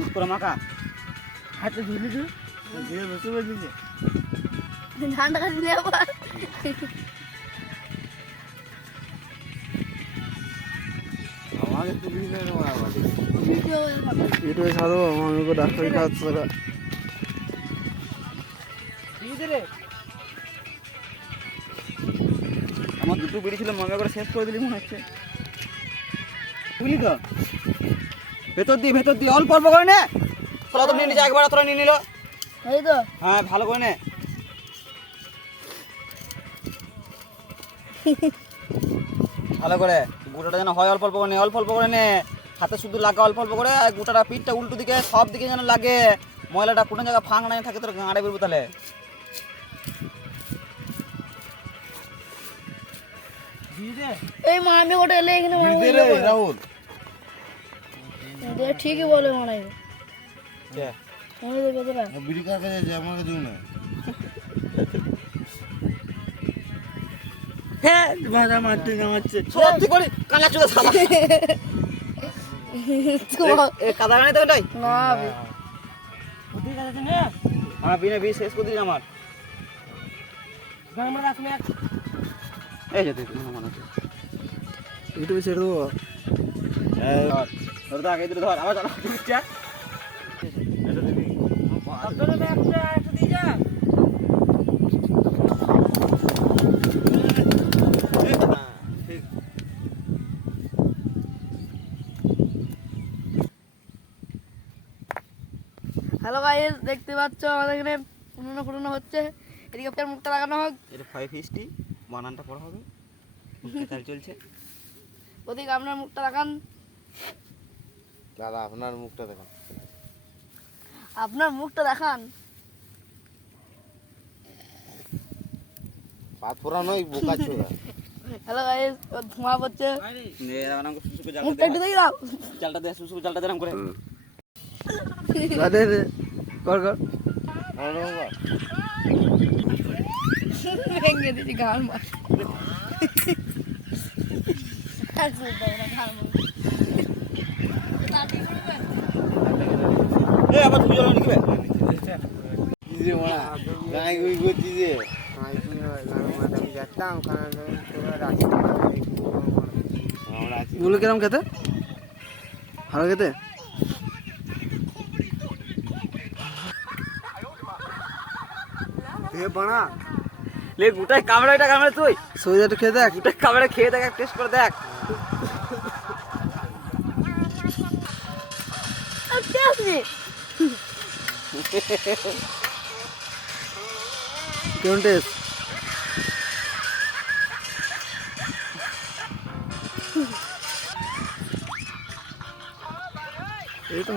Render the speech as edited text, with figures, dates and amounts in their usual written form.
দুধ করে মাখা হাতে ধুলি তুই ধুয়ে বসে বসেছে ধানটা কাটি নিয়ে আবার আমাকে তো দিবি না আমাকে এটাই ছাড়ো আমাকে ডাক্তারি খাওয়াচ্ছে তোরা আমার দুটো বিড়ি ছিল মনে করে শেষ করে দিলি মনে হচ্ছে বুঝলি তো ভেতর দিয়ে অল্প অল্প করে নে তোরা তো নিয়ে নিচ্ছে একবার তোরা নিয়ে নিল এই তো হ্যাঁ ভালো করে নে ভালো করে গোটাটা যেন হয় অল্প অল্প করে নে অল্প অল্প করে নে হাতে শুধু লাগা অল্প অল্প করে আর গোটাটা পিঠটা উল্টো দিকে সব দিকে যেন লাগে ময়লাটা কোনো জায়গায় ফাঁক নাই থাকে তোর গাঁড়ে বেরবো তাহলে এই মামি ওটা এলে এখানে রাহুল ঠিকই বলে মানাই মনে দেখো তোরা বিড়ি কার কাছে আছে আমার কাছে না হ্যাঁ মাথা মারতে নামাচ্ছে সত্যি করে কানা চুদা সাদা এ কাদা গানে তো এটাই না বুদ্ধি কাছে না আমার বিনে বি শেষ করে দিন আমার গান রাখ না এই যে তুই মনে হচ্ছে ইউটিউবে ছেড়ে দেবো ধর আগে ধর আবার চালা দিচ্ছা এটা দিবি আপনারা একটা দিয়ে যা হ্যালো গাইস দেখতে পাচ্ছ আমাদের এখানে পুরনো হচ্ছে এদিকে আপনার মুখটা লাগানো হোক এটা 5 টি বানানটা পড়া হবে তাই চলছে ওদিকে আপনার মুখটা লাগান দাদা আপনার মুখটা দেখুন আপনার মুখটা দেখান পাত পোড়া নয় বোকা চোদা হ্যালো গাইস ধোঁয়া পড়ছে নে এরা নাম সুসু জালটা মুখটা একটু দেখি দাও জালটা দে সুসু জালটা দেরাম করে দে কর কর ভেঙে দিচ্ছি গান মার এ আবার তুই জল নিবে যে ওরা গাই গুই করছি যে গুলো কিরম খেতে ভালো খেতে বানা লে গোটাই কামড়া তুই সইদাটা খেয়ে দেখ গোটাই কামড়া খেয়ে দেখ টেস্ট করে দেখ কেমন টেস্ট এই তো